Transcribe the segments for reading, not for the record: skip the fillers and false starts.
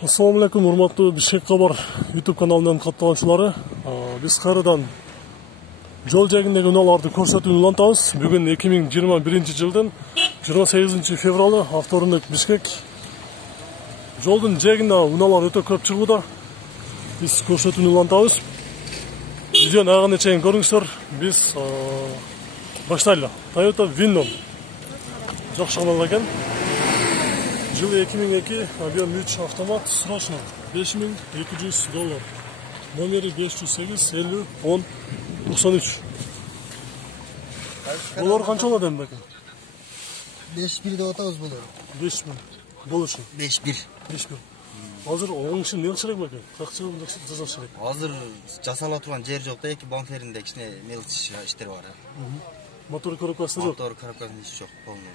Assalamu alaikum, урматтуу Бишкек Кабар YouTube каналынын катталуучулары. Биз кайрадан жол жээгиндеги унааларды көрсөтүүнү улантабыз. Бүгүн 2021-жылдын 28-февралы авторунок Бишкек. Жолдун жээгинде унаалар өтө көп чыгууда. Биз көрсөтүүнү улантабыз. Видеону аягына чейин көрүңүздөр. Биз баштайлы. Toyota Winnon. Жакшы канал экен. Жылы 2002, объем 3 автомат, срочно, $5200. Номери 508-50-10-93. Булар канча алат эми бекен? 5-1 деп атабыз булар. 5 миң. Болушу. 5-1. Азыр оң ишин не кылыш керек бекен? Как жасаш керек? Азыр жасала турган жер жок да, эки бамперинде кичине мелочь иштер бар. Мотор коробкасы жок. Мотор коробкасында иш жок, полный.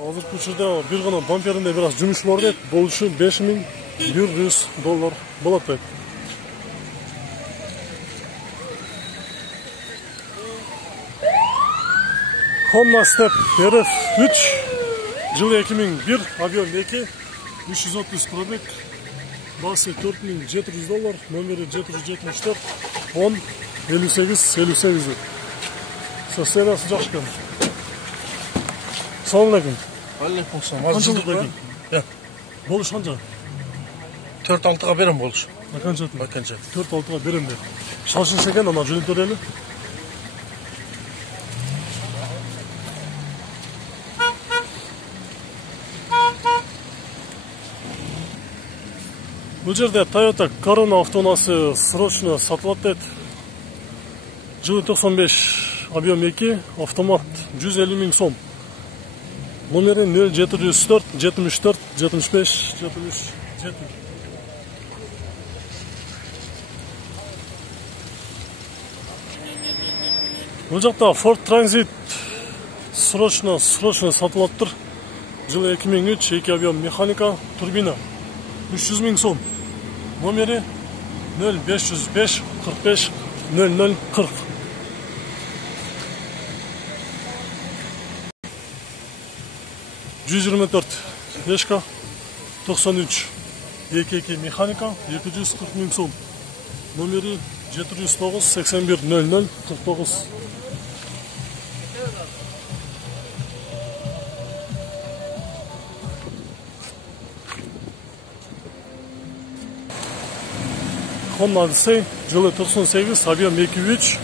Азыр учурда бир гана бамперинде бир аз жумуш бар дейт. Болушу $5100 болот дейт. Honda Step RF3 жылы 2001, объем 2, 330 пробег, басы $4700, номери 774 10 58 Состояниясы жакшы экен. Assalamu alaikum. Алейкум салам. Азыр бекен? Болуш канча? 4-6-га берем болуш. Канча? 4-6-га берем деп. Шашылыш экен, ана жөнөтөр эле. Бул жерде Toyota Corona автоунаасы срочно сатылат дейт. Жылы 95, объем 2, автомат 150 000 сом. Номери 0704 74 75 73. Бул жакта Ford Transit срочно сатылаттыр. Жылы 2003, 2 объем механика, турбина 300 000 сом. Номери 0505 45 0040. $124 Ешка 93 22 механика 240 000 сом. Номери 709 81 00 49. Honda Odyssey жылы 98, объем 2.3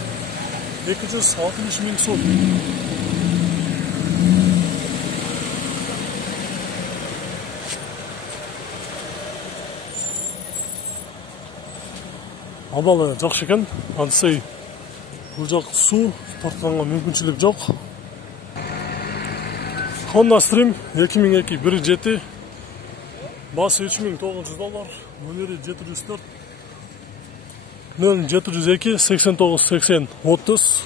260 000 сом. Абалы жакшы экен. Odyssey бул жак суу тартканга мүмкүнчүлүк жок. Honda Stream 2002 1.7, басы $3900, номери 704 0702 89 80 30.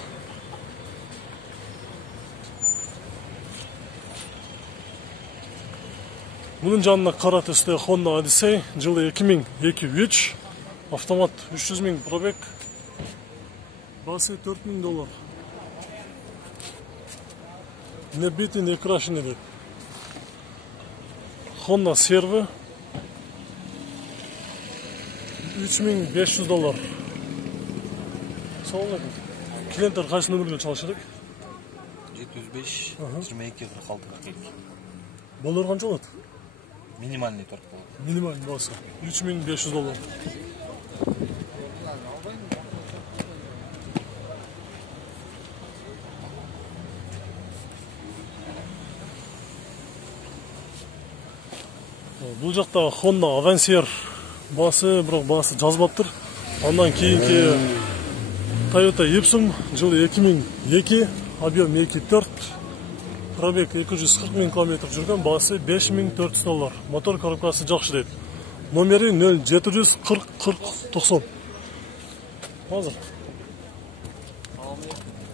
Bunun жанына кара төстө Honda Odyssey жылы 2002-3, автомат 300 000 пробег, басы $4000. Не битый, не крашеный дейт. Honda Servo $3500. Салам алейкум. Клиенттер кайсы номерге чалыш керек? 705 22 46 42. Болор канча болот? Минимальный торг болот. Минимальный басы $3500. Бул жакта Honda Avancer басы, бирок басы жазбаптыр. Андан кийинки Toyota Epson жылы 2002, объем 2.4, пробег 240 000 км жүргөн, басы $5400. Мотор коробкасы жакшы дейт. Номери 0740 40 90. Азыр.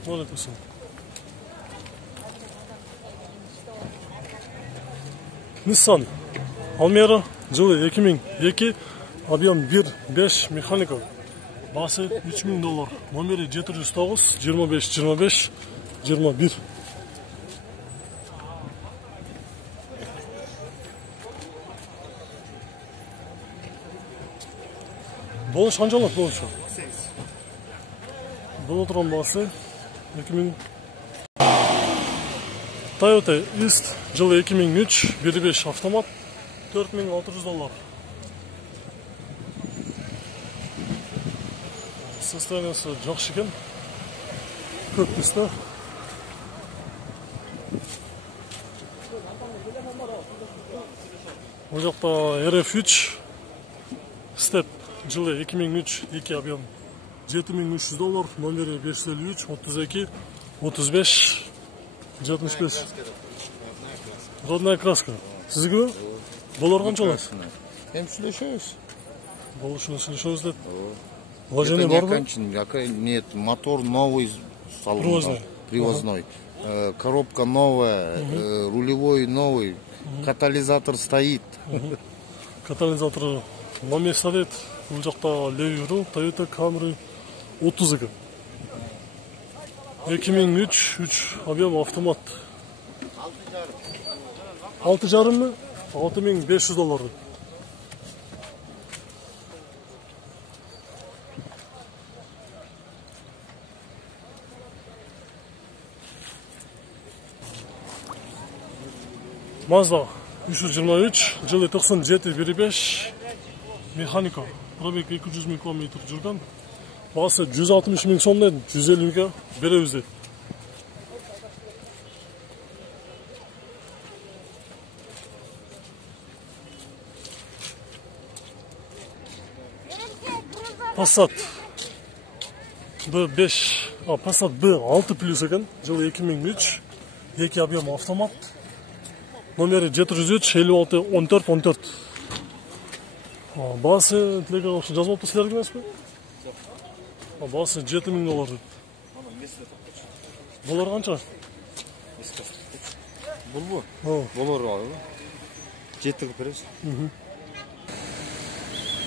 Алейкум салам. Nissan Almera жылы 2002, объем 1.5 механика, басы $3000. Номери 709 25 25 21. Болуш канчалык болушу? Боло турган баасы 2000. Toyota East жылы 2003 1.5 автомат $4600. Состояниясы жакшы экен. Көп түсті. Бұл жақта RF3 Step жылы 2003 2 объем $7300, номері 553 32 35 75. Родная краска. Сізге болар қанчалас? Hem сүйлөшөбүз. Болушуна сүйлөшөбүз деп. Вложение бар да? Нет, мотор новый салон. Привозной. Коробка новая, рулевой новый, катализатор стоит. Катализатор на месте дед. Бұл жақта Levy Toyota Camry 32. 2003 объем автомат. 6,5 mı? $6500. Mazda 323 жылы 97 1.5 механика. Пробег 200 000 км жүрген. Басы 160 000 сомнен 150 000 беребиз дейт. Passat B5, Passat B6 плюс екен, жылы 2003, 2 объем автомат. Номері 703 56 14 14. Басы тілегі оқшы жазып отты сілерге емес пе? Басы $7000 дейді. Болар қанша? Бұл бұ? Болар ғой. 7 қып бересіз.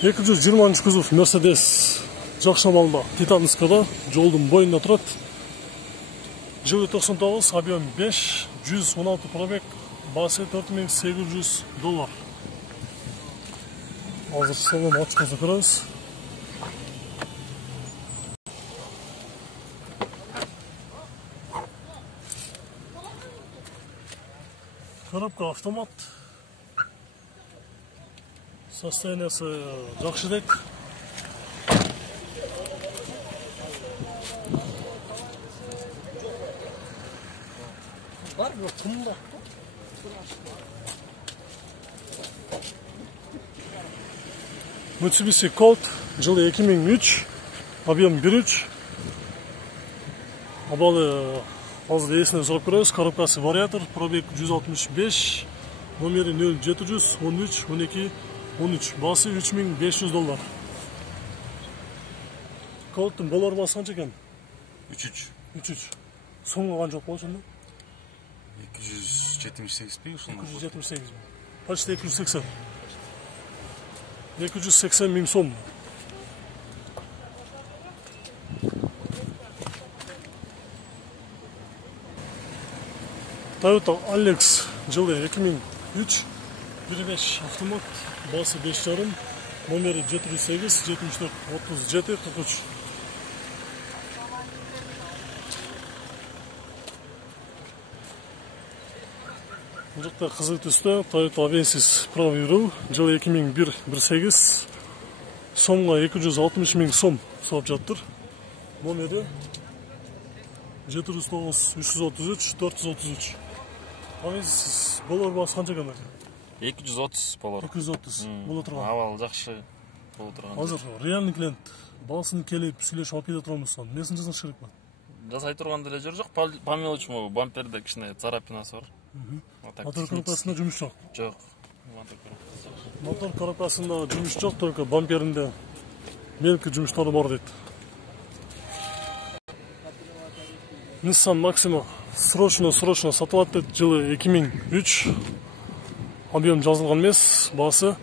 220 кузов Mercedes Жақшамалда, Титанскада, жолдың бойында тұрады. Жылы 99, объем 5, 116 пробег, басы $4800. Азыр салон ачқызы көреміз. Коробка автомат. Состояниясы жақсы дейт. Бар бір тымда. Mitsubishi Colt жылы 2003, объем 1.3. Абалы азыр есіне сұрап көресіз. Коробкасы вариатор, пробег 165, номері 0700 13 12 13, басы $3500. Колттың болар басы қанша екен? 3-3. Соңғы қан жоқ бол сонда? 278 пе? 278 mi? Почти 280. 280 000 сом. Toyota Alex жылы 2003 1.5 автомат, басы 5,5, номері 708 74 37 43. Бұл жақта қызыл түсті Toyota Avensis Pro Euro жылы 2001 1.8, сомға 260 000 сом соғып жаттыр. Номері 709 333 433. Avensis болар басы қанша екен? 230 болар. 230 бола тұрған. Авал жақшы бола тұрған. Азыр реальный клиент баласын келіп сүйлешіп алып кете тұрмыз соны. Несін жасаңыз керек па? Жасай тұрған деле жер жоқ. По мелочи могу. Бамперде кішкене царапинасы бар. Мотор коробкасында жұмыс жоқ. Жоқ. Мотор коробкасында жұмыс жоқ, только бамперінде мелкі жұмыстары бар дейді. Nissan Maxima срочно сатылады дейді, жылы 2003. Объем жазылған емес, басы